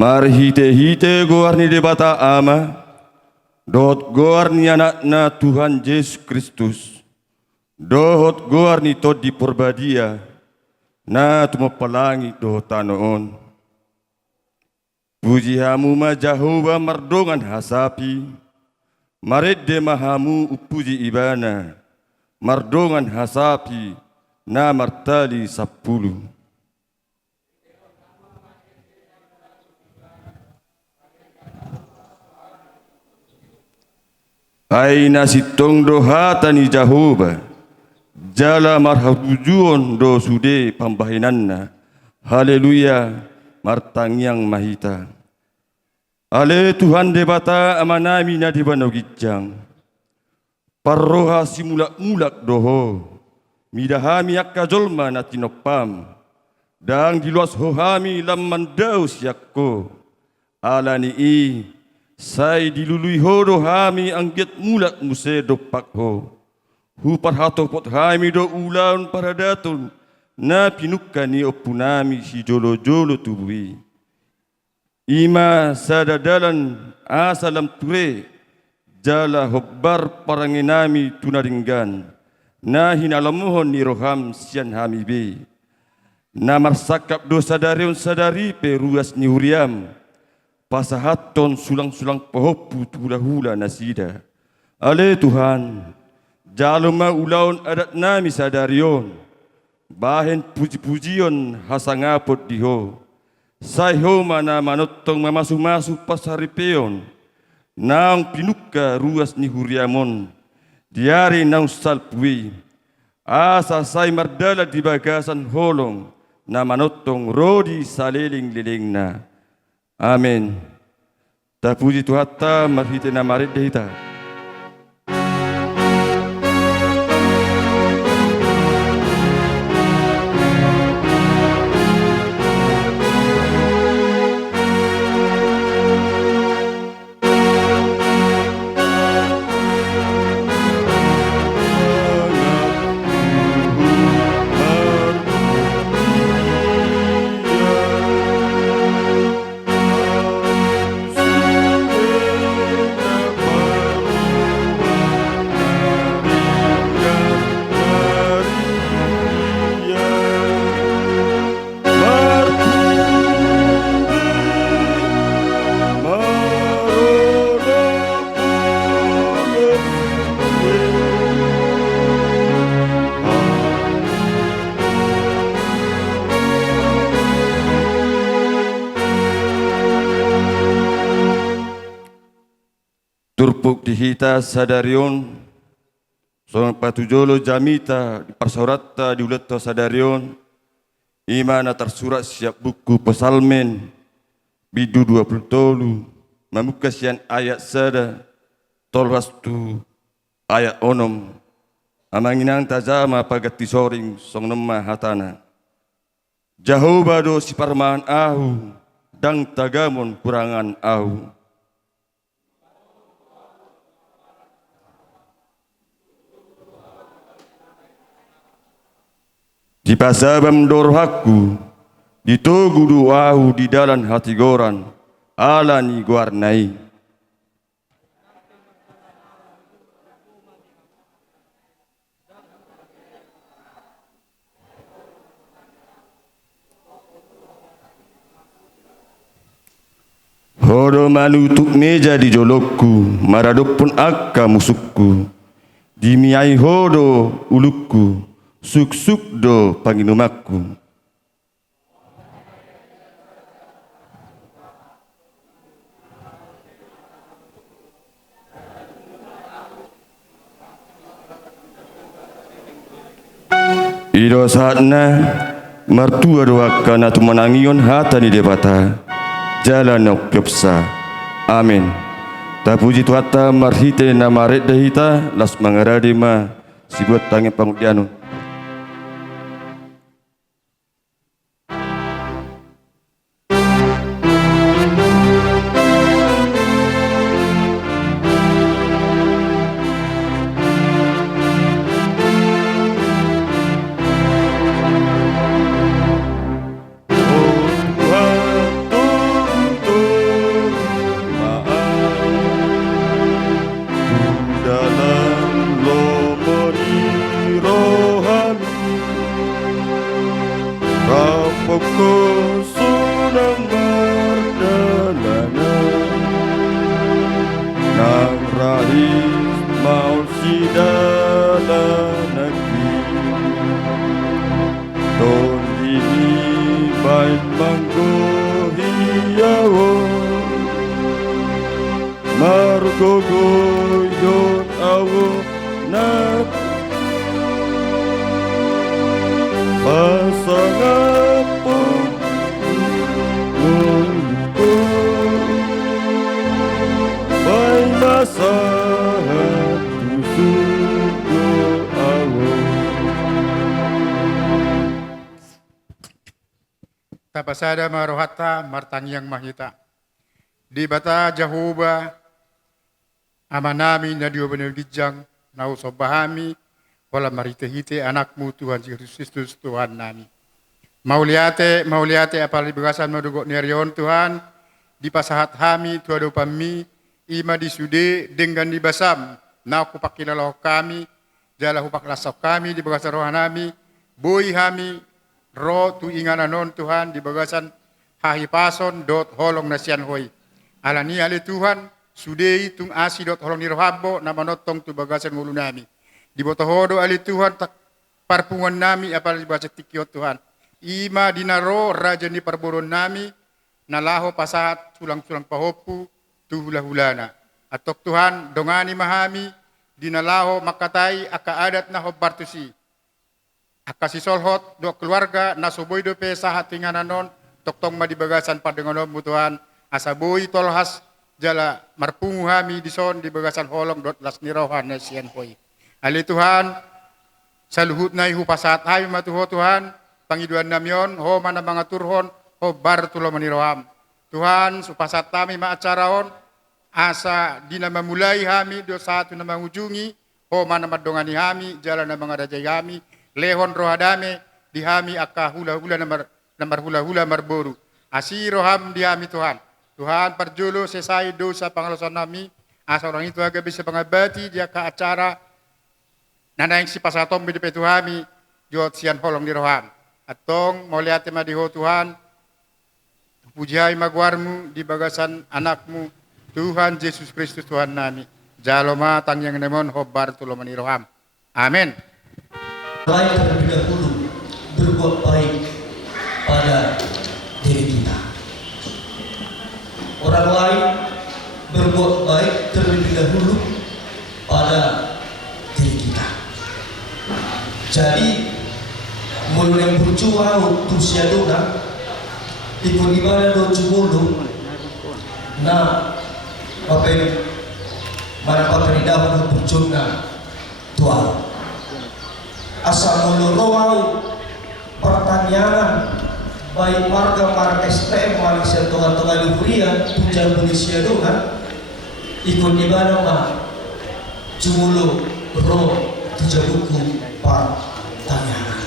Mar hite goarni debata ama, dot goarni anakna Tuhan Yesus Kristus, dohot goarni tod di porbadia, na tumapalangi dohotanoon. Puji hamu ma Jehovah mardongan hasapi, maredde mahamu upuji ibana, mardongan hasapi, na martali 10. Aina sitong dohata ni Jehovah, jala marhabujuon do sude pambahinanna, haleluya martangyang mahita. Ale Tuhan debata amanami na dibanogijang, parroha simulak-mulak doho, midahami akkajolma na tinopam, dang diluas hohami lamman daus yakko, alani sai dilului hodo hami angget mulak musedo pakho hupar hatopot hami do ulan paradatul na pinukani opunami si jolo-jolo tubuhi ima sadadalan asalam ture jala hobbar paranginami tunaringgan na hinalamuhon ni roham sian hami be na marsakap do sadarion sadari peruas ni huriam pasahaton sulang-sulang pohopu hula-hula nasida. Ale Tuhan, jalma ulaun adat nami sadarion, bahen puji-pujion hasangapot diho. Sayho mana manotong mamasu-masu pasaripeon, naong pinuka ruas ni huriamon, diari naong salpui, asa say mardala di bagasan holong, na manotong rodi saliling-liling na. Amin. Tapuji Tuhan ta marhite na marit dehita. Turpuk dihita sadarion, soang patujolo jamita di parsaurata di uletto sadarion, imana tersurat siap buku pesalmen, bidu 20 memukasian ayat sada, tolwastu ayat onom, amanginang tajama pagati soring song nemah hatana. Jahobado si parmaan ahu, dang tagamon kurangan ahu. Di pasabam dorhaku, ditogu duahu di dalam hati goran, alani guarnai. Hodo manutuk meja di jolokku, maradopun akka musukku, dimiai hodo ulukku, suk-suk do panginumakku. Ido saatna martua doakan atu menangion hatani debata jalan okyopsa. Amin. Tapuji Tuata marhite na maret dahita las mangaradi ma sibuat tangi pangudiano. Tapasada marohata martangyang mahita. Di bata Jahoba amanami na diyo benegijang nausobahami wala maritehite anakmu Tuhan Yesus Kristus Tuhan nami. Mauliate apalibagasan madugo nerion Tuhan di pasahat hami tuado pami ima disude dengan dibasam na kupakilalaw kami jala hupak lasok kami di bagasan rohanami boy hami ro tu ingananon Tuhan di bagasan hahipason dot holong nasian hoy. Alani ali Tuhan, sudei tung asidot holong nirohabo na manotong tu bagasan mulu nami. Di botohodo ali Tuhan tak parpungan nami apalagi baca tikiot Tuhan. Ima dinaro raja ni parboron nami, nalaho pasahat sulang-sulang pahopu tu hula-hulana. Atok Tuhan dongani mahami, dinalaho makatai aka adat na hobbartusi. Aka sisolhot do keluarga na suboy do pesa hatingananon, toktong madibagasan padenganom mu Tuhan, asaboy tolhas jala marpungu hami dison di bagasan holong dot las nirohan na siyan poy. Ali Tuhan, saluhut na ihu pasat ay matuho Tuhan, pangiduan namyon, ho mana mga turhon, ho bar tulo maniroham. Tuhan, supasat kami maacaraon, asa di na mamulai hami do satu na mangujungi, ho mana madongani hami, jalan na mga rajay hami, lehon rohadame, di hami aka hula-hula namar hula-hula marboru. Asi roham di hami Tuhan. Tuhan parjulo sesai dosa pangalasan nami, asa orang itu agak bisa pengabati dia ke acara, nana yang si pasatom di depan Tuhami, jod sian holong di roham. Atong mau lihat madiho Tuhan, pujiai magwarmu di bagasan anakmu, Tuhan Yesus Kristus Tuhan nami. Jaloma tang yang nemon hobar tulo maniroham. Amin. Baik terlebih dahulu berbuat baik pada diri kita. Orang lain berbuat baik terlebih dahulu pada diri kita. Jadi mulai berjuang tu siadona ikut ibadah do cumulu na apa mana pakai dalam berjuang Tuhan. Asal mulu roau pertanyaan baik warga Marques STM Malaysia Tuhan Luhuria Tujang Malaysia Tuhan ikut ibadah mah cumulu roh tujuh buku pertanyaan.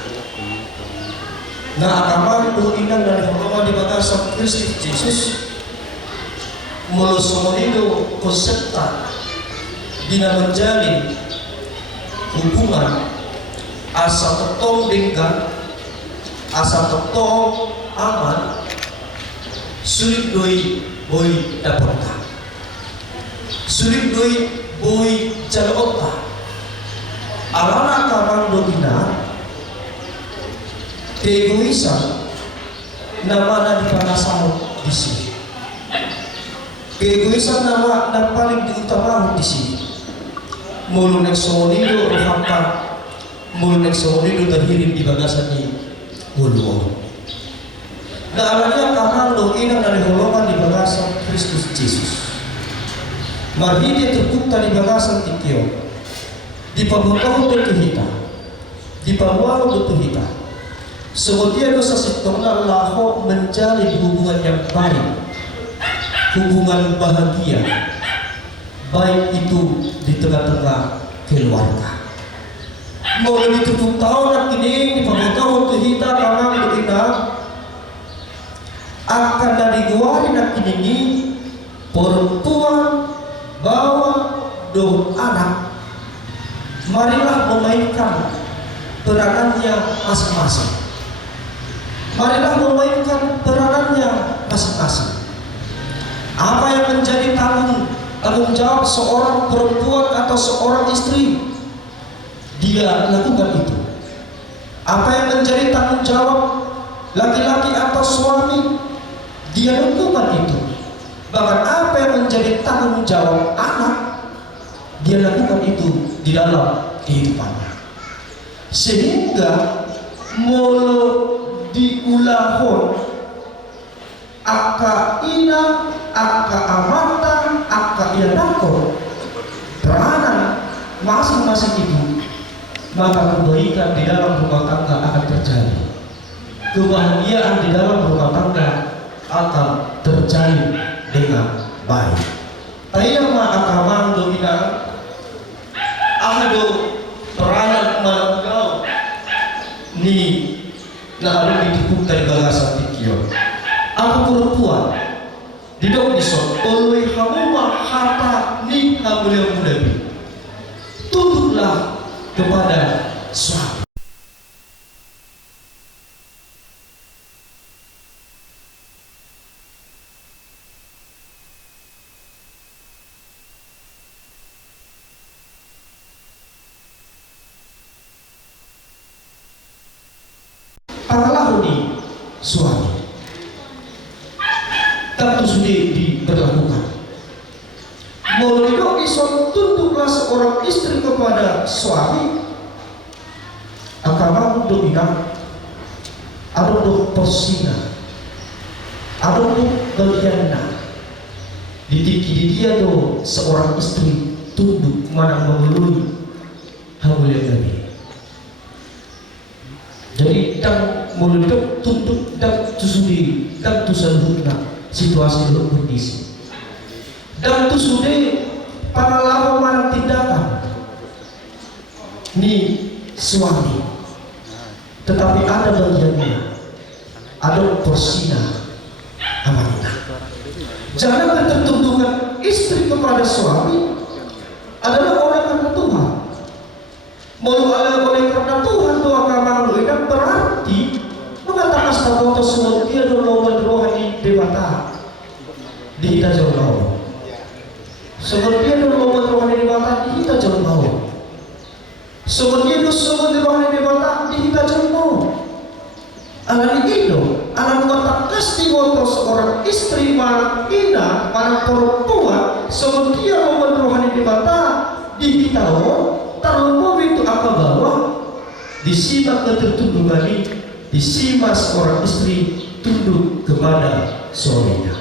Nah agama itu inang dari Roma di bagasan Kristus Yesus mulu semolido konsepta dina menjalin hubungan asa tetong denggan, asa tetong aman, sulit doi boy dapatkan, sulit doi boy jalota. Alana kamang dogina, keegoisan, nama di panasam di sini. Keegoisan nama yang paling diutamakan di sini. Mulu nek sonido rohaka mulai seorang terhirim di bagasan ini mulu. Nah alanya kamang do inang dari holongan di bagasan Kristus Yesus. Marhidi terbuka di bagasan tikio. Di pabutaw do tuhita. Di pabuaw do tuhita. Semudia dosa sitona laho menjalin hubungan yang baik, hubungan bahagia, baik itu di tengah-tengah keluarga. Mau lebih tujuh tahun nak kini di pabutaw do tuhita kamang do ina akan dari guari nak kini perempuan bawa do anak. Marilah memainkan peranannya masing-masing. Marilah memainkan peranannya masing-masing. Apa yang menjadi tanggung jawab seorang perempuan atau seorang istri, dia lakukan itu. Apa yang menjadi tanggung jawab laki-laki atau suami, dia lakukan itu. Bahkan apa yang menjadi tanggung jawab anak, dia lakukan itu di dalam kehidupannya. Sehingga mulu diulahon aka ina, aka amatan, aka ianako peranan masing-masing itu, maka kebaikan di dalam rumah tangga akan terjadi, kebahagiaan di dalam rumah tangga akan terjadi dengan baik. Tayama akamang do ina ahado peranan manggau ni lalu ditipu dari bagasan tikio. Aku perempuan didok disot oleh hamuma harta ni hamulya mudabi. Tunduklah kepada suami. Molo iso tunduklah seorang istri kepada suami. Agama dominan, ada untuk posina, ada untuk bagian dia do seorang istri tunduk mana memelui hawilin Nabi. Jadi dan mulai tunduk dan tusudi dan tusalutna situasi dan kondisi dan tusudi para lawan tindakan ni suami, tetapi ada bagiannya, ada porsina amanah. Jangan ketertundukan istri kepada suami adalah oleh karena Tuhan. Oleh karena Tuhan doa kamu itu berarti mengatakan sahabat semua dia dulu rohani dewata di kita jauh. Sebab dia dulu rohani dewata di kita jauh. Sebab dia dulu rohani dewata di kita jauh. Anak itu, anak mengatakan waktu seorang istri mana ina, mana perempuan, sebab dia rohani dewata di kita terlalu itu apa bahwa disimak ketertundukan ini, disimak seorang istri tunduk kepada suaminya.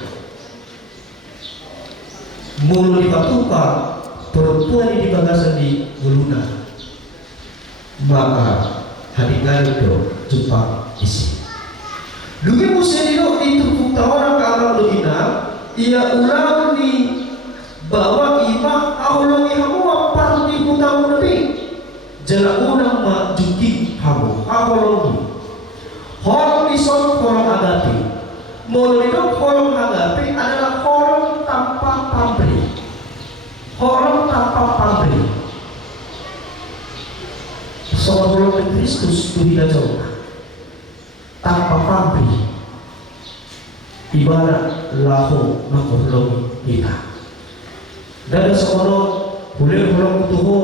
Mulu dipatupa perempuan ini bagasan di guluna, maka hari itu jumpa isi. Dugi musim itu bukta orang kalau begina, ia ulang di bahwa ima aulungi hamu apa di bukta lebih. Jala unang majuki hamu aulungi. Horong ison horong agapi. Mulu itu horong agapi adalah horong tanpa pamrih. Horong tanpa pamrih. Sebelum Kristus tidak jauh tanpa pamrih ibarat lahu makulung kita dan seorang boleh pulang tuho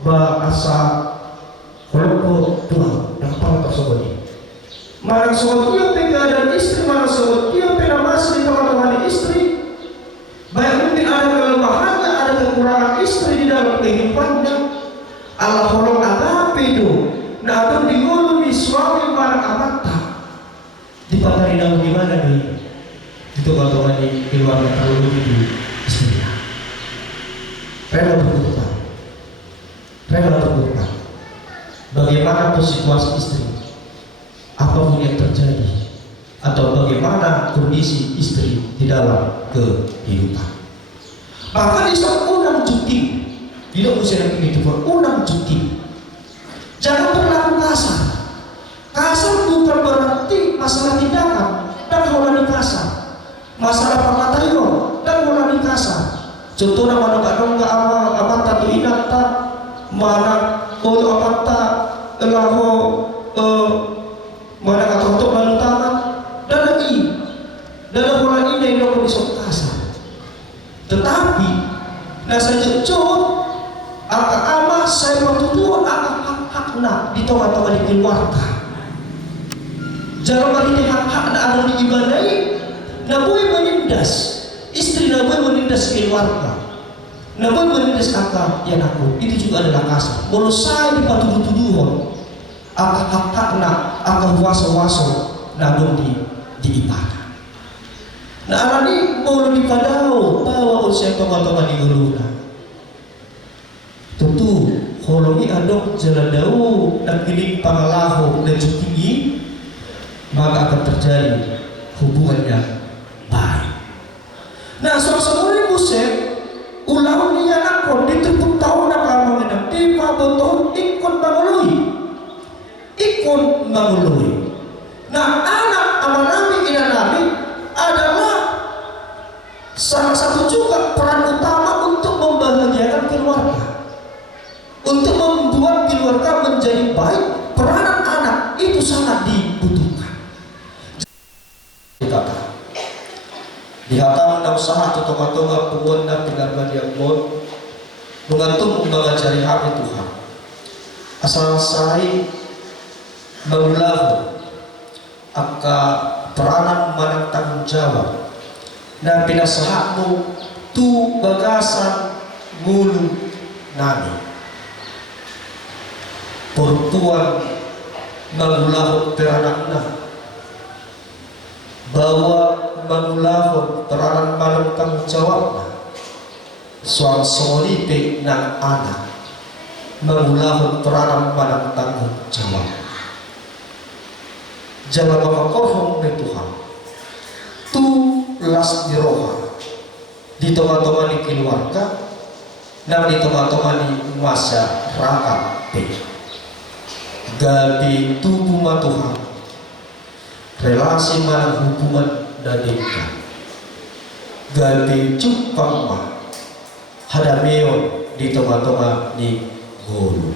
bahasa kalau Tuhan yang paling tersebut mana seorang dia pegang dan istri mana seorang dia pegang masih di teman-teman istri baik mungkin ada kelemahannya ada kekurangan istri di dalam kehidupannya Allah horong agape itu nah ada digolong di suami barang amata dipatari dalam gimana nih itu kalau di keluarga terlalu di istrinya rela berkorban bagaimana tuh situasi istri apapun yang terjadi atau bagaimana kondisi istri di dalam kehidupan maka di saat unang cuti tidak usah lagi itu unang cuti jangan berlaku kasar. Kasar bukan berarti masalah tindakan dan holani kasar, masalah pematayo dan holani kasar. Contohnya mana kadang nggak aman tatu inat tak mana aman tak elaho mana kata untuk lalu tangan dan lagi dalam holani ini yang bisa kasar. Tetapi nasa jujur agak ama saya waktu tua agak hak-hakna di tengah-tengah di keluarga. Jangan bagi hak-hak ada diibadai, naboy menindas istri, naboy menindas keluarga, naboy menindas kakak yang aku itu juga adalah kasar. Kalau saya dipatuh-tuduhan, akan hak-hakna akan waso-waso namun diibadah. Nah ini mau dipadau bawa usia toga-toga di guluna. Tentu kalau ini adok jalan dau dan ini pangalahu dan tinggi maka akan terjadi hubungan yang baik. Nah, seorang musik ulang niya ako ditepuk taon na kamang ina di paboto ikon manguluy. Nah, anak amanami inanami adalah salah satu juga peran utama untuk membahagiakan keluarga, untuk membuat keluarga menjadi baik. Peranan anak itu sangat dibutuhkan. Dihatam na usaha at toka-toka puwan na pinagmadiang mo mengantung umbaga cari hati Tuhan asal sai magulahu aka peranan manang tanggung jawab na pinasahat mo tu bagasan ngulu nani perempuan mangulahon teranakna bahwa mangulahon teranan malam tanggung jawabna suang solipe ng anak mangulahon teranan malam tanggung jawab jangan makakorhong ni Tuhan tu las di roha di teman-teman keluarga dan di teman-teman masyarakat gabi tubuh Tuhan relasi mana hubungan dan nikah gabi cupang ma hadameon di teman-teman di gulu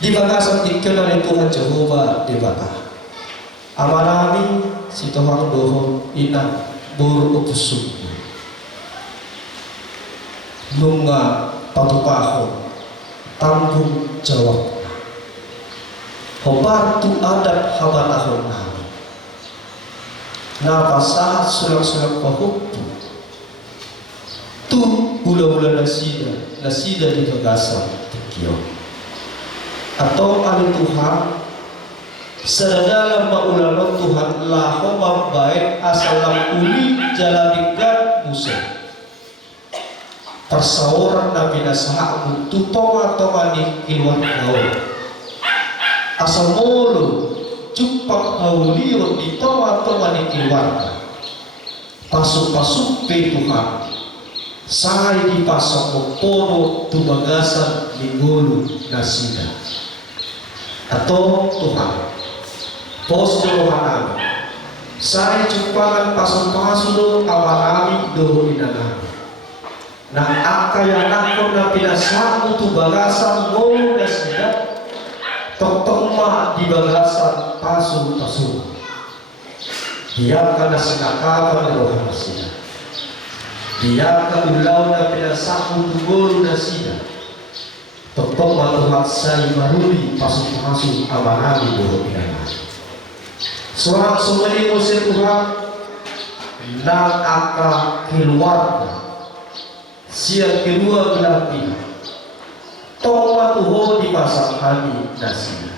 di bagasan dikenal Tuhan Jehovah di bata amanami si Tuhan dohon ina buru upusuk nunga patupahon tanggung jawab Hobartu adat habatahon nami napasahat sulang-sulang pahuktu tu ula-ula nasida di bagasan tikyo atau ali Tuhan sedadalam maulalon Tuhan laho mambaik asalam uli jaladikan musuh persawaran nabi nasahamu tutoma-toma di iluan gaul asal mulu cupak haulion di toma-toma di keluarga pasuk-pasuk pe Tuhan saya dipasok mempono tu bagasan di gulu nasida atau Tuhan pos dohanami saya cupakan pasuk-pasuk awanami doho inanami nah akaya nakon na pinasamu tu bagasan gulu nasida tokma di bagasan pasu dia kana sinakapan roh nasida dia kaulau na pinasamu tugol nasida tokma Tuhan saya maruli pasu amanami doho pinana suara sumali musir Tuhan nang aka keluarga siap kedua belah pihak tokma Tuhan di pasang kami nasib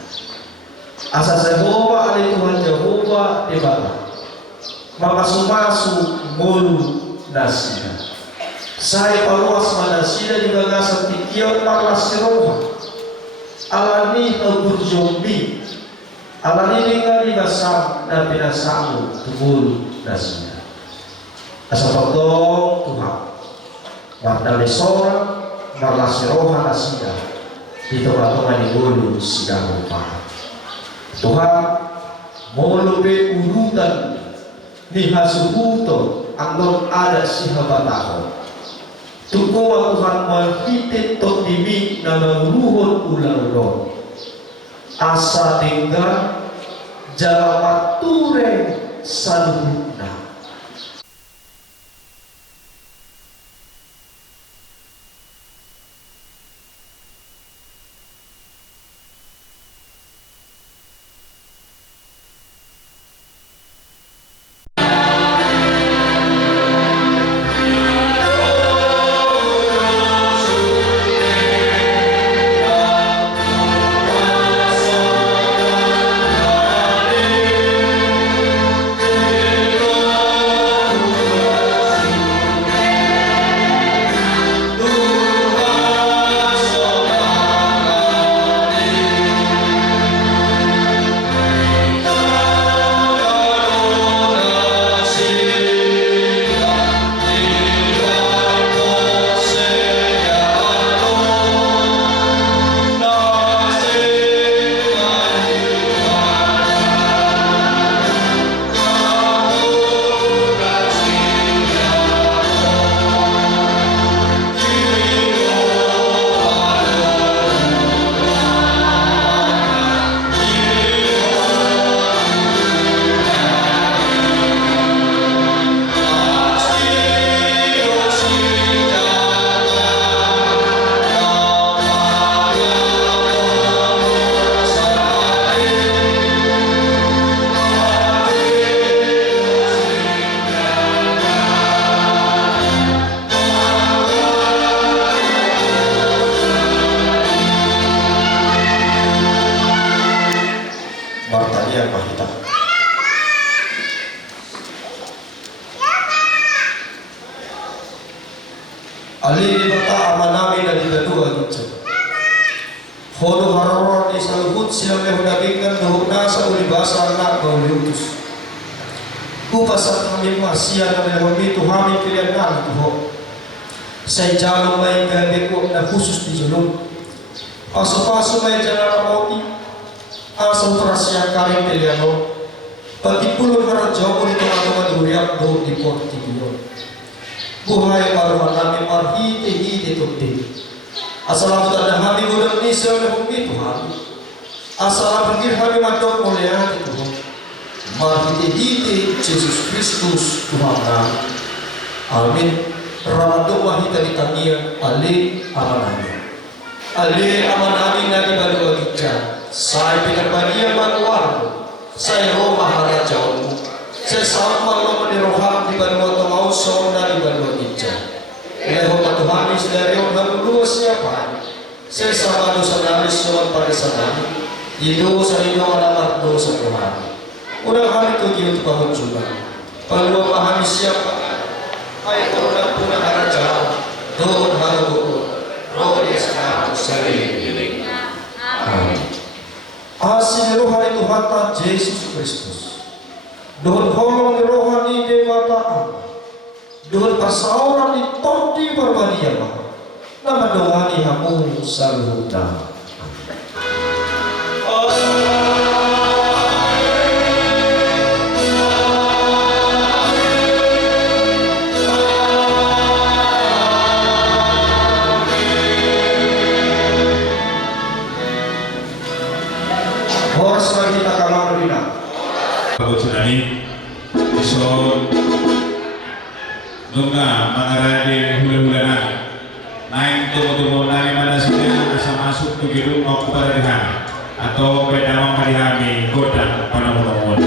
asa Jehovah ada Tuhan Jehovah di bawah maka sumasu mulu nasib saya paruas manasida di bagasan tikion parlas siroha alani burjombi alani dengan di basam dan pinasamu tubul nasib asa pagdong Tuhan bardali seorang marlas roha nasida di tempat-tempat di bulu sidang upah Tuhan molupe urutan ni hasuhuto angnon ada sihabataho tukuwa Tuhan malhitit tot dimi na nanguruhon ulang asa tinggal jalapature saluhutna Ali bata amanami na didadua gitu. Hodo haror di saluhut silang lehudabikan dohna sa ulibasa na kauliutus. Upasat kami masia na melawami tuhami pilihan na tuho. Say jalong may gabeko na khusus di julong. Paso-paso may jalan ramoti. Asa utrasya karing pilihan. Pagipulong harap jauh di tengah-tengah duriak do di porti biyon. Buhay paruhan namin marhiti-hiti tukti. Asalamu tanda hami gudang nisya na humitu hami. Asalamu pergi hami madok mulai hati Tuhan. Marhiti-hiti Yesus Kristus Tuhan kami. Amin. Ramadok wahita di tangian ali amanami. Ali amanami na di balu agitya. Saya pinagbadia manuarmo. Saya roh maharaja umu. Saya sama lo meniroham di balu otomau sonda di balu agitya. Leho matuhamis dari orang dua siapa? Saya sama dosa namis soal pada sana. Ido sa ido alamat dosa Tuhan. Udah hari itu dia tukang juga. Kalau pahami siapa? Ayat orang puna haraja. Don haru. Roh Yesus sari. Amin. Asin rohani Tuhan Yesus Kristus. Don holong rohani Dewa Doon pasauran ni Todi Barbadiama na madawani hamong saluhutan. Horas lagi kita kamar bina. Bagus tsunami, so nunga mangarade hula-hula na naing tumo-tumo na mana sila sa masuk ke gedung mau kepada dihami atau pedamang kadihami godang panahon-panahon.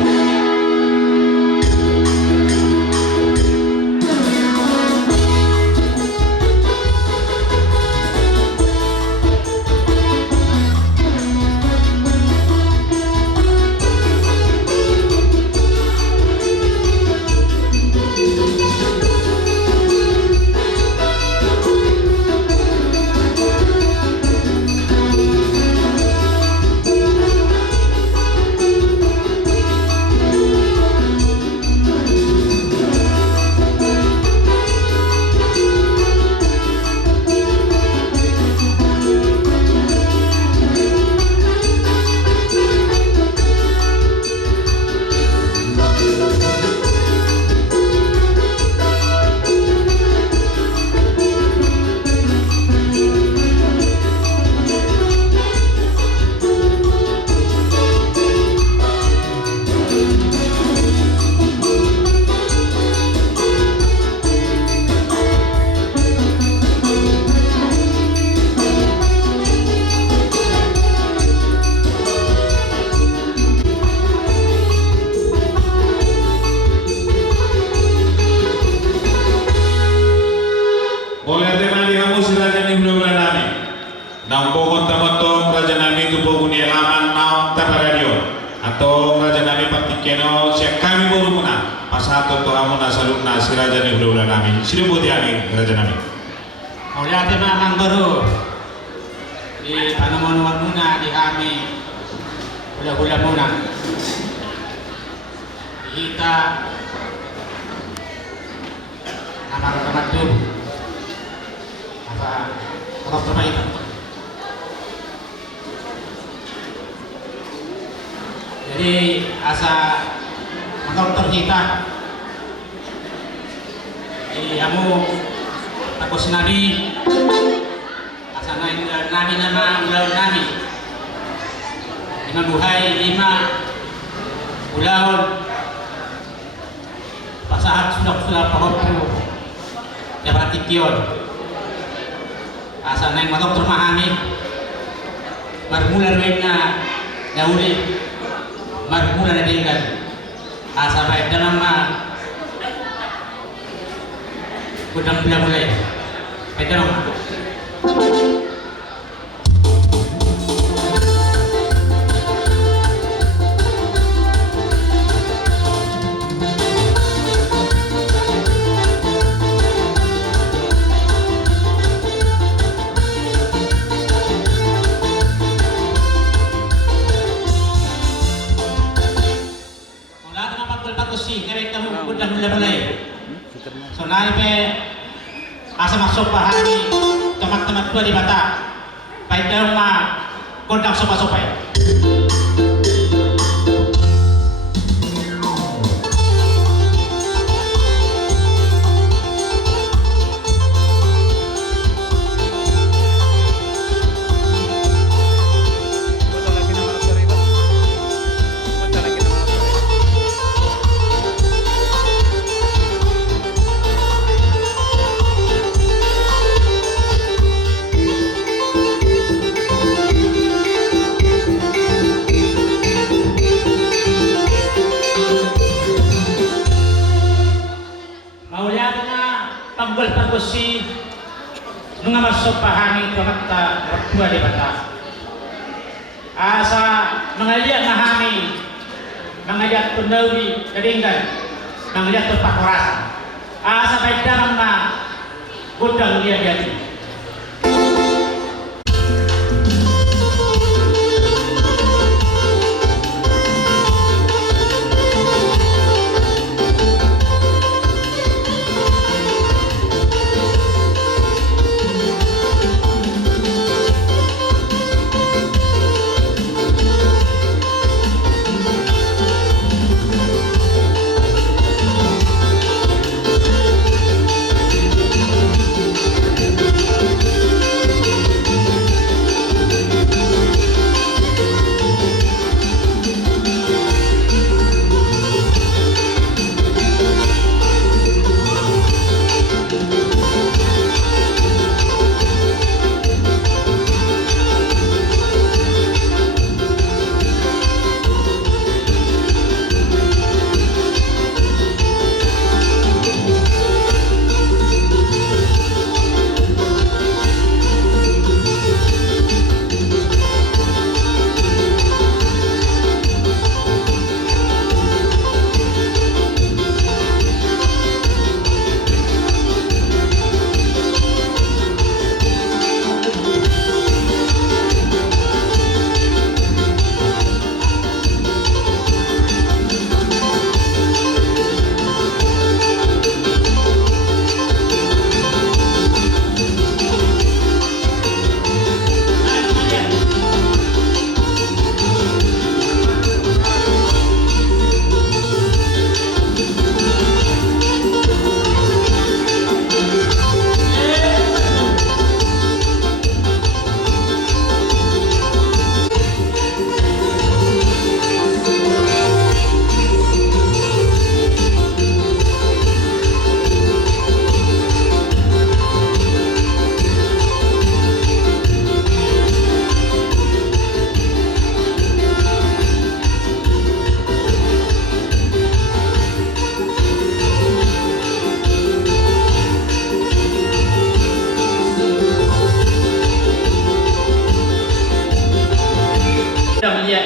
Pasato to amo na saluk na si raja ni hula namin. Sino buti ani raja namin? Ulitin na ng guru. Di panuman muna di kami hula-hula muna. Kita amar-amar tuh. Apa orang terbaik. Jadi asa dokter kita kamu takut nabi asa nabi nama ulau nabi lima buhay lima ulau pasahat sudah pahopo dapat tikion asa naik dokter mahami marmula rewena dauli marmula na tinggal asa baik dalam gudang bila mulai pegang kami teman-teman tua di Bata baik dalam gondang sopa-sopai. Pagkusi mga masopahani kamata waktua di bata asa mengaliat nahami mengaliat penawi kedinggan mengaliat pepakorasan asa baik dalam na gudang dia jadi.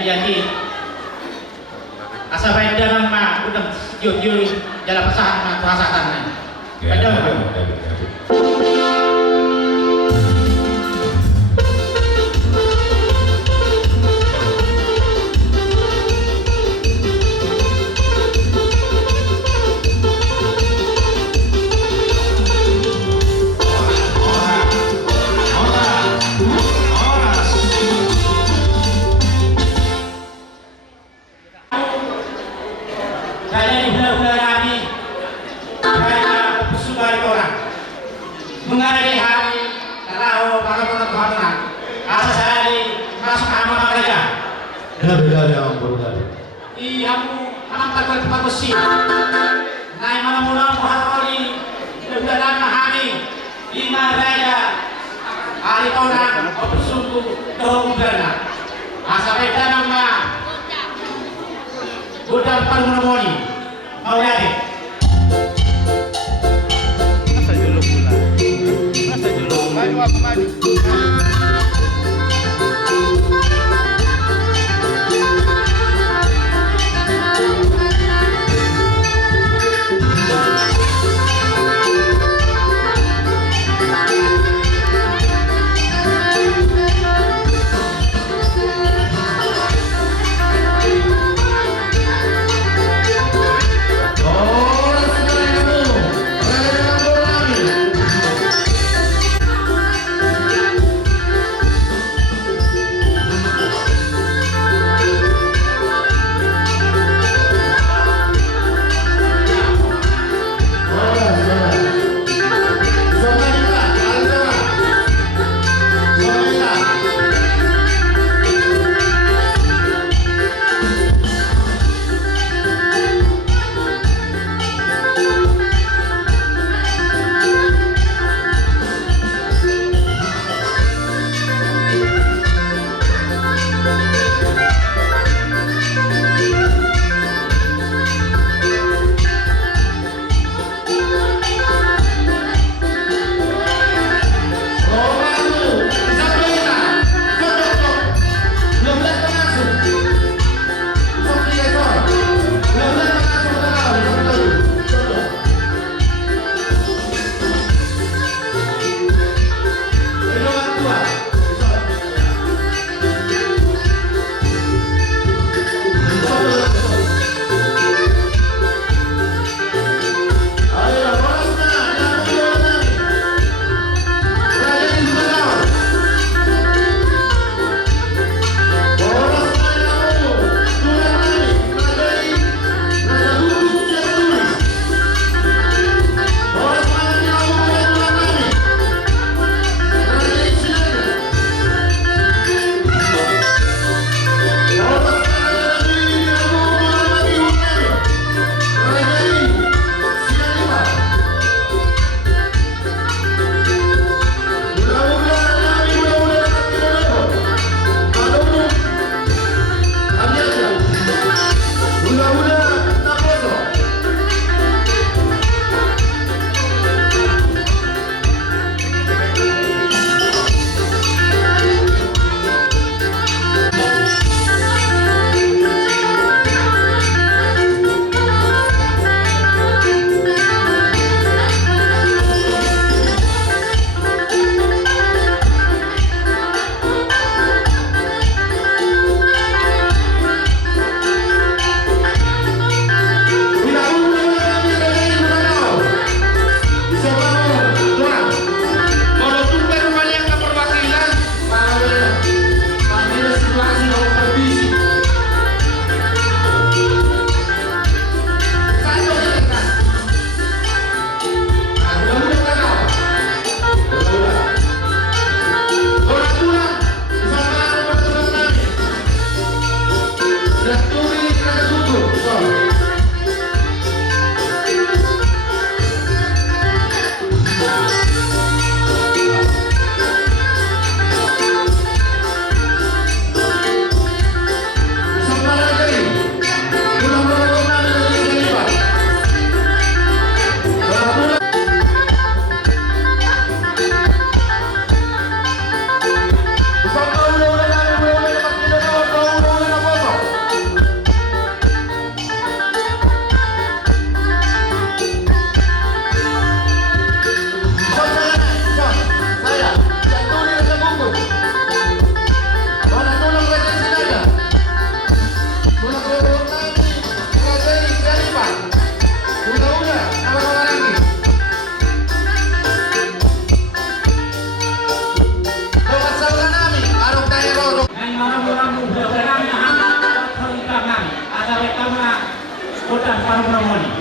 Jadi asa baik dalam udah jujur dalam pesan perasaan mengenai hari kalau para penonton asa sehari masuk amal mereka. Benar yang benar. Iya, anak tak bersih. Naik malam-malam hari lebih lama hari 5 raya hari orang bersungguh kehujanan. Asa beda nama gudang Parmononi mau jadi. Maju aku maju. marang-marang mudah-mudahan anak perintahkan asal kami kota Parumoni.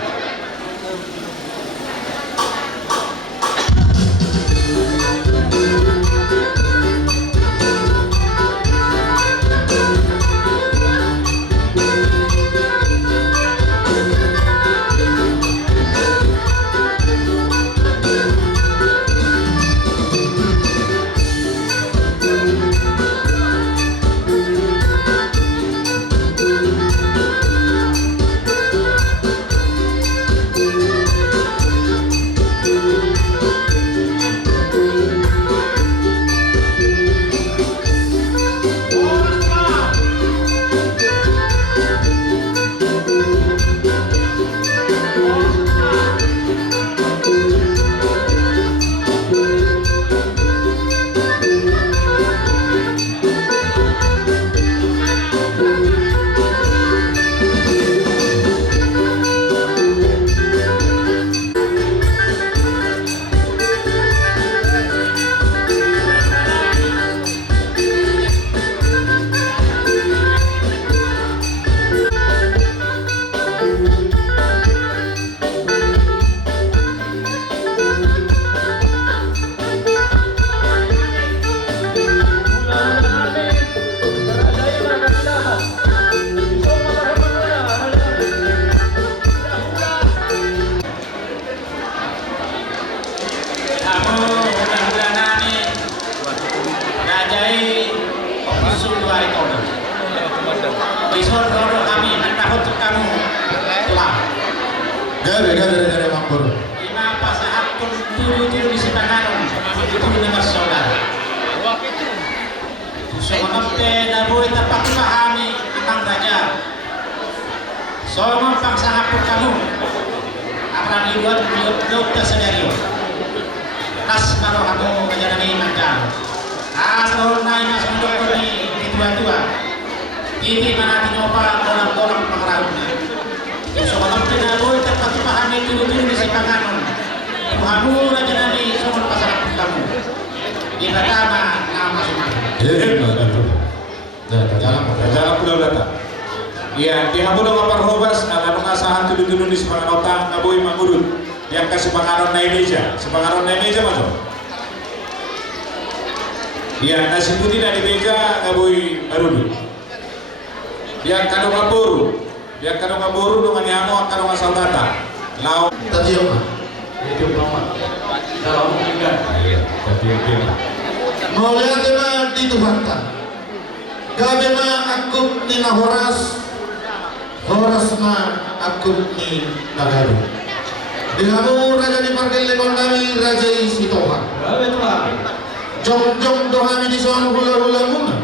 Dari makbur. Lima pasangan turu-turu di Sipanganon itu dengan saudara. Semua na buhay tapat pahami tentang raja. Semua pangsahap po kamu. Akan ibuat liot sa senaryo. Nas karo ako kanya na nagdang. Asal na masundok ko ni tua-tua. Hindi manatin mo pa orang-orang pangarap na. So kalau kita boleh dapat pahami dulu di Sipanganon, kamu raja nani semua pasangan kamu. Di pertama nama semua. Jalan pulau data. Iya, di Hamburg ngapar hobas, ada pengasahan dulu di Sipanganota, ngaboy mangurut. Yang ke Sipanganon na meja, Sipanganon na meja masuk. Iya, nasi putih na di meja ngaboy marudut. Yang kado ngapuru. Yang kadang ngaburu dengan nyamo kadang asal data. Lau Tadi apa? itu nama. Kalau mungkin tadi itu. Mulia tema di Tuhan. Gabe ma akut ni na horas na akut ni nagaru. Dihamu raja di parkil lekon kami raja isi Tuhan. Jom dohami di soal hula-hula muna.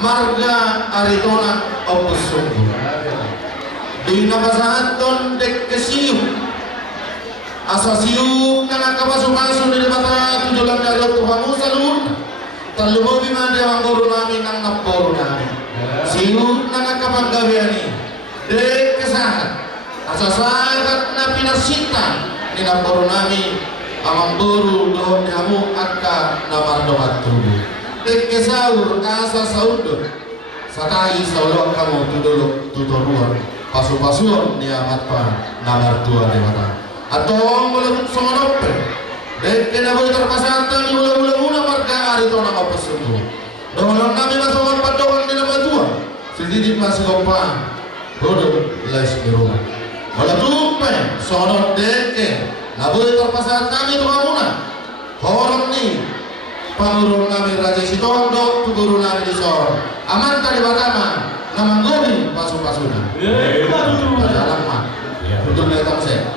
Marga aritona opus sungguh. Di nabasahaton dek kesiyum asa siyum na nakapaso-paso di mata tujulan dari Tuhan salun talubo bimande ang guru namin ang naporo namin siyum na nakapanggawiani dek kesahat asa sagat na pinasita ni naporo namin ang guru doon hamu akka na mardomat tubo dek kesaur asa saudot satai saulok kamu tuduruan pasu-pasuan dia matpa namar tua di mata atau mulut songonope dek kena boleh terpasatan mula-mula marga ari to nama pesundu donon kami masuk padoan di nama tua sedikit masih kompa bodoh les di rumah wala tumpe sonot deke na boleh terpasatan kami to kamuna horong ni pangurun kami raja Sitondo tuguru nami di sor aman tadi batama nama gobi pasu-pasuna jalan mah untuk datang saya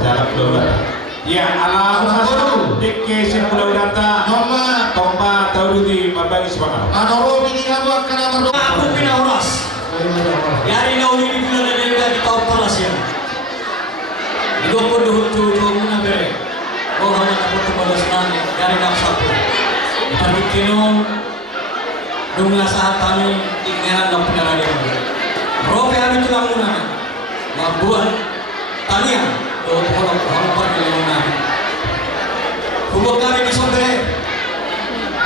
Jalan pulau data. Ya ala dekke si pulau data. mama Tomba tahu di mabang Sipanganon. manoro bini kamu akan nama Aku pinahuras. Yari na uli ni pila na di taon palas yan. Ido ko duhul muna bere. O hanya kapot bagas nani yari na sapo. Tapi kinong nung nasa kami ingneran ng pinarali. Rope kami tulang muna na. Mabuhan talian. O orang perkelaman namin. Hubog kami di sobre.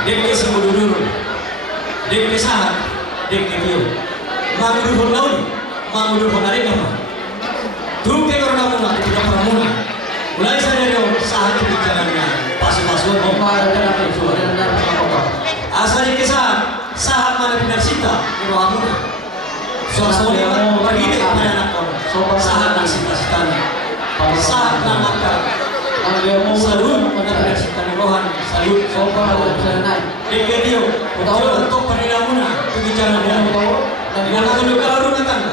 Dek semua dulu. Dek kesahan, dek kebio. Mangudur hondauni, mangudur hondaring nama. Tuh ke korona muna, tidak pernah muna. Mulai saya dari saat kebijakannya, pasukan bomba dan asal kesahan, sahat mana tidak sita, memang muna. Suasana yang pergi dek mana anak kau, sahat nak sita-sitanya, sahat nak makan. Salut pada presiden Rohan, salut sopan pada presiden. Dekedio, untuk perdamuna kebijakan yang yang lalu baru datang,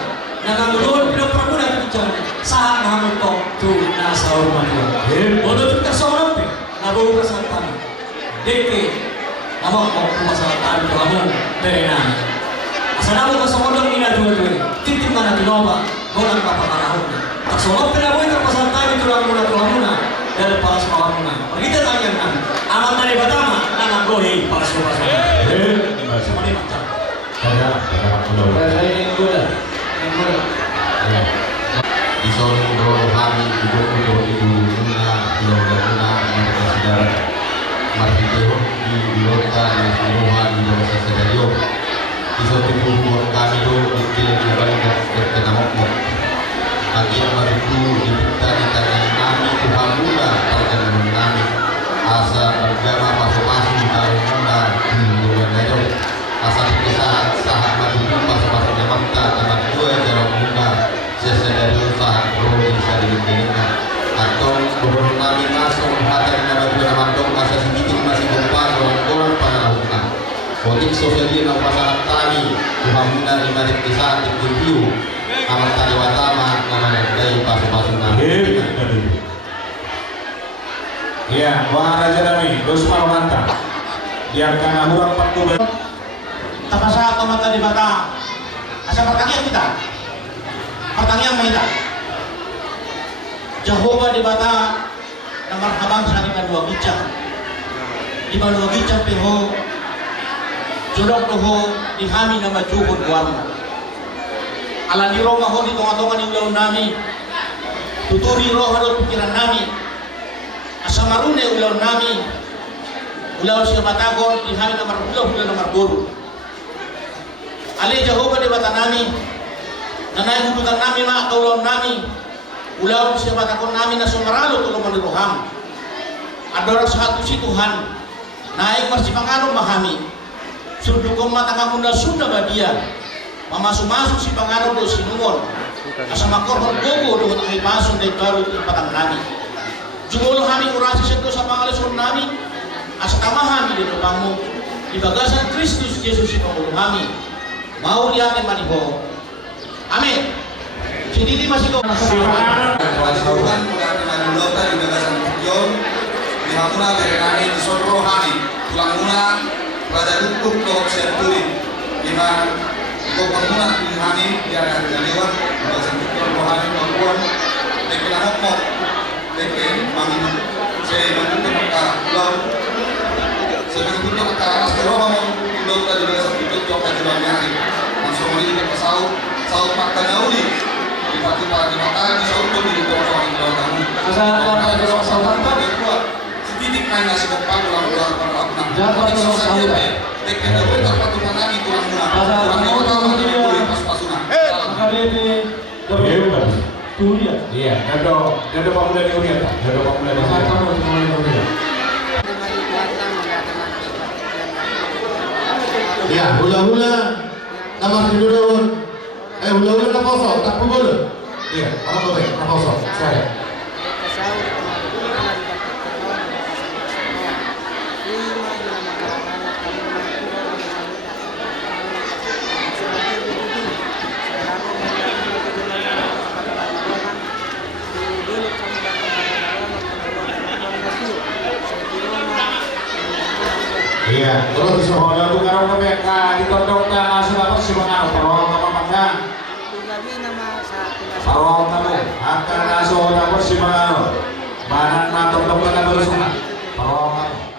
yang lalu tidak pernah kebijakan. Saat namun kau tu nasa rumah dia. Bodoh kita seorang pe, nabu kesalahan. Deke, nama kau kesalahan kamu berenang. Asal nabu kesemodong ina dua-dua. Titik mana tinoba, bolan papa karahun. Tak seorang penabu itu kesalahan itu tulang-tulang. Dari para sekolah kita tanya kan amat dari Batama anak gohi para sekolah semua ini macam saya ini gula di Solo kami ibu Muna mereka saudara Martiteo di Lota di Seluruhan di Desa Sedario di suatu kubur kami itu di Kilang Kibali dan Berkenamokmo bagian baruku dibuka di tangan kami Tuhan muda perjalanan kami asa bergama masuk-masuk di dalam muda bulan itu asa saat baruku masuk-masuk di makta tempat dua jalan muda sesedari saat berhubung bisa diberikan atau gubernur kami masuk hadir nama dua mandong asa sedikit masih gempa orang-orang pada lakukan politik sosial dan pasangan kami Tuhan muda di balik kisah di review amat tadi watama namanya dari pasu-pasu kami. Iya, Wah Raja Dami, Dosma Romanta. Yang karena murah 40. Tapasa atau mata di mata. Asa pertanyaan kita. Pertanyaan kita. Jehovah di mata nomor habang sa kita dua gicang. Di mana dua gicang peho. Jurok doho di hami nama juhud warna. Ala di Roma ho di tonga-tonga ni ulau nami tuturi roh harus pikiran nami asamarune ulau nami ulau siapa tagon di hari nomor nomor guru ale Jehovah di bata nami nanai hudutan nami mak ulau nami ulau siapa tagon nami na sumaralo tulong maniroham adorang satu si Tuhan naik masih pangano mahami sudukom mata kamu na sunda badia masuk si pengaruh do sinungon asa makorhon gogo do ay pasong day baru patang nami jumolo kami urasi sa sa pangalason nami asa tamahami dito pango di bagasan Kristus Yesus si Pangulo kami mau lihat maniho amin sididi masih ko Tuhan mengatakan Lota di bagasan Kion di Hamuna berenani di Solo Rohani tulang muna Raja Dukuk Tok Serturin di mana Kau pernah dihani dia lewat bahasa Tuhan rohani Pakuan dekat hokok dekat mangi saya menunggu mereka lalu saya menunggu mereka alas rohani lalu tadi bahasa itu coba jual nyari langsung ini ke saut makan nauli tiba-tiba di mata di saut pun di bawah orang kamu asal di saut apa sedikit main nasi kopak ulang-ulang perlakuan jatuh di saut dekat itu apa tuh nami tulang Iya, gado pemuda di Urian, gado pemuda di Urian. Ya, hula-hula nama hula-hula hula-hula na kosong, tak pukul. Iya, apa boleh, na kosong, saya. Iya, terus semoga tu karo mereka ditodok na asa dapat si mga parong kapamangga. Parong kamu, akan aso dapat si mga banan na todok na berusaha. Parong kamu.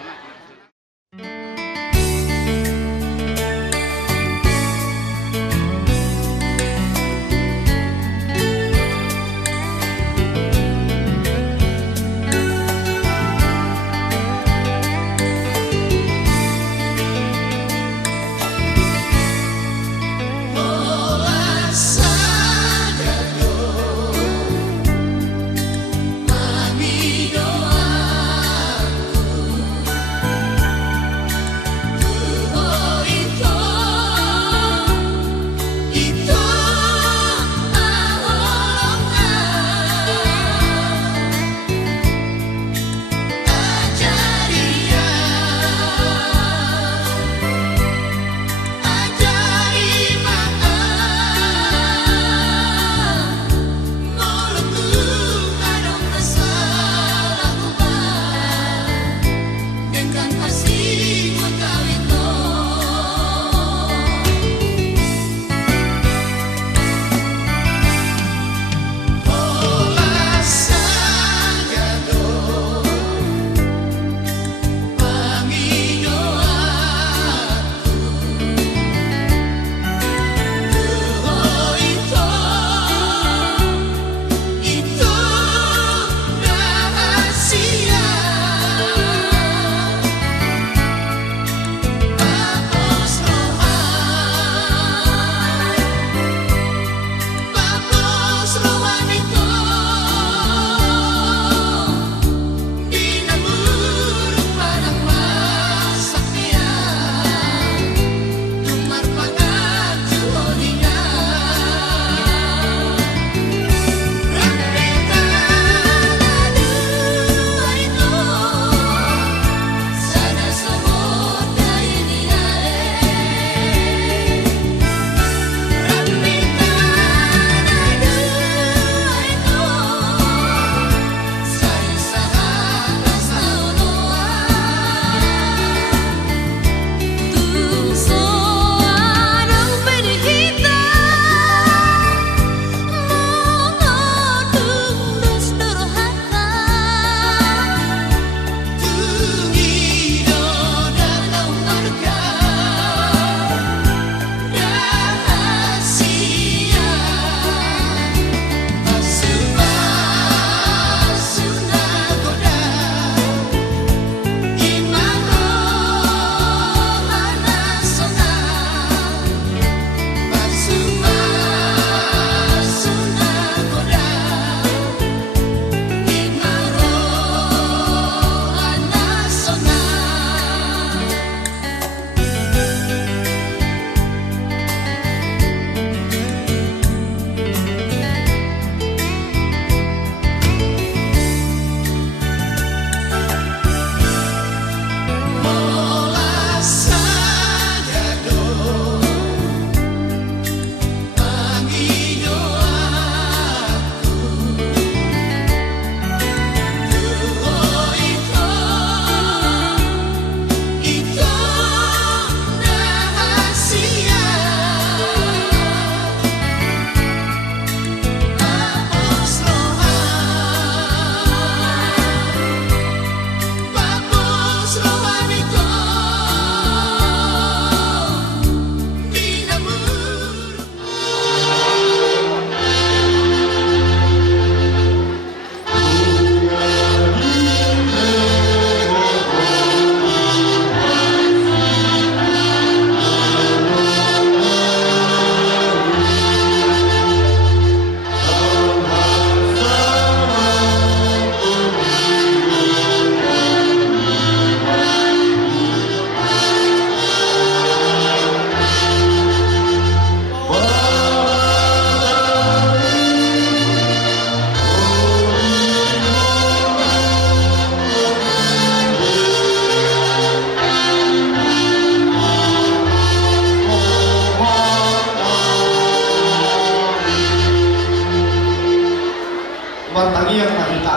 martangiyang mahita.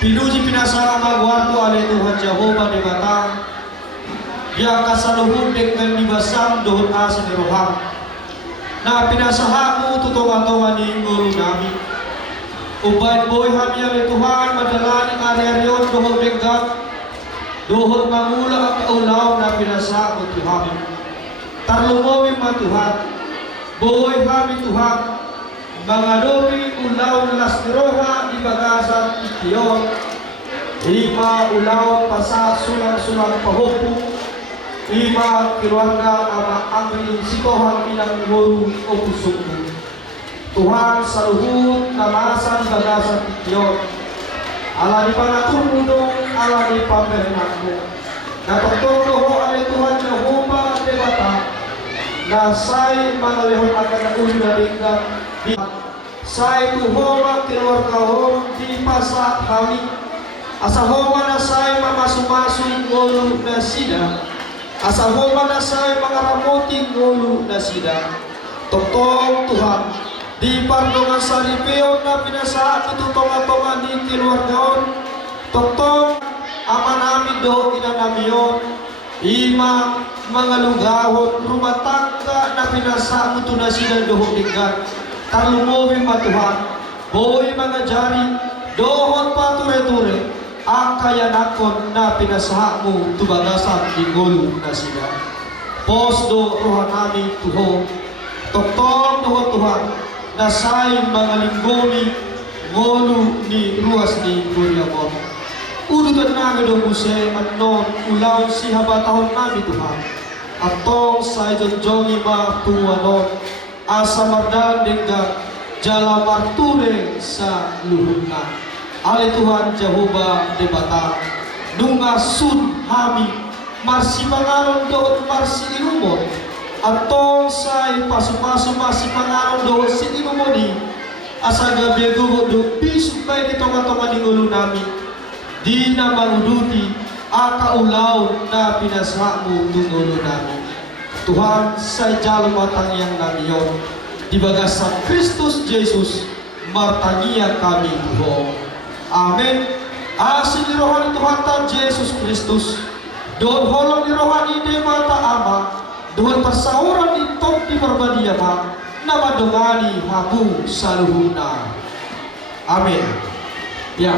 Pinuji pinasara magwarto ale Tuhan Jehovah di batang. Dia kasaluhun dengan dibasam dohon asin ni roham. Na pinasahamu tutonga-tonga ni ngulu nami. Ubay boy hami ale Tuhan madalani ari-arion dohon denggat. Dohon mangula ang kaulaw na pinasahamu Tuhan. Tarlumowi ma Tuhan. Boy hami Tuhan. Mangadomi ulaw las niroha di bagasan itiyon. Lima ulaw pasa sulang-sulang pahupu. Lima keluarga ama ambil sikohan ilang guru o pusukmu. Tuhan saluhut namasan bagasan itiyon. Ala di panaturmudong, ala di pamernakmu. Natotoro ale Tuhan Jehovah debata. Nasay mangalehon akan ulo na ringgang. Say Tuhoma keluarga hom di pasat kami. Asa homa na say mamasumasun ngulu na sida. Asa homa na say mangaramuting ngulu na sida. Totoo Tuhan, di pardongan sa ripeon na pinasaat ito tonga-tonga di keluargaon. Totoo, ama namin do inanamiyon. Ima mga lugahon, rumah tangga na pinasaat ito na sida dohong linggan. Tarlumowi ma Tuhan, boy mga jari, dohon pa ture-ture, ang kayanakon na pinasahamu tubagasan di ngulu na sida. Posdo rohan namin tuho, toktong dohon Tuhan, nasay mga linggoni, ngulu ni ruas ni Guryamon. Udutan namin do muse, anon, ulaw si habatahon namin Tuhan, atong sa ijonjongi ma tuwanon, asa mardan dengga jala marture sa luhur na. Ale Tuhan Jehovah debata nunga sun hami marsi pangaron doon marsi inumon atong say pasu-pasu marsi pangaron doon si inumoni asa gabi gugo do pisuk bay dito nga di ulo namin di na manguduti akaulaw na pinasamu tungulo namin. Tuhan sa jalo matangyang namiyon di bagasan Kristus Jesus martangiya kami Tuhan. Amen. Asin ni rohani Tuhan ta Jesus Kristus doon holong ni rohani di mata ama doon pasauran di top di perbadiya ma na madungani habu sa luhuna. Amen. Ya,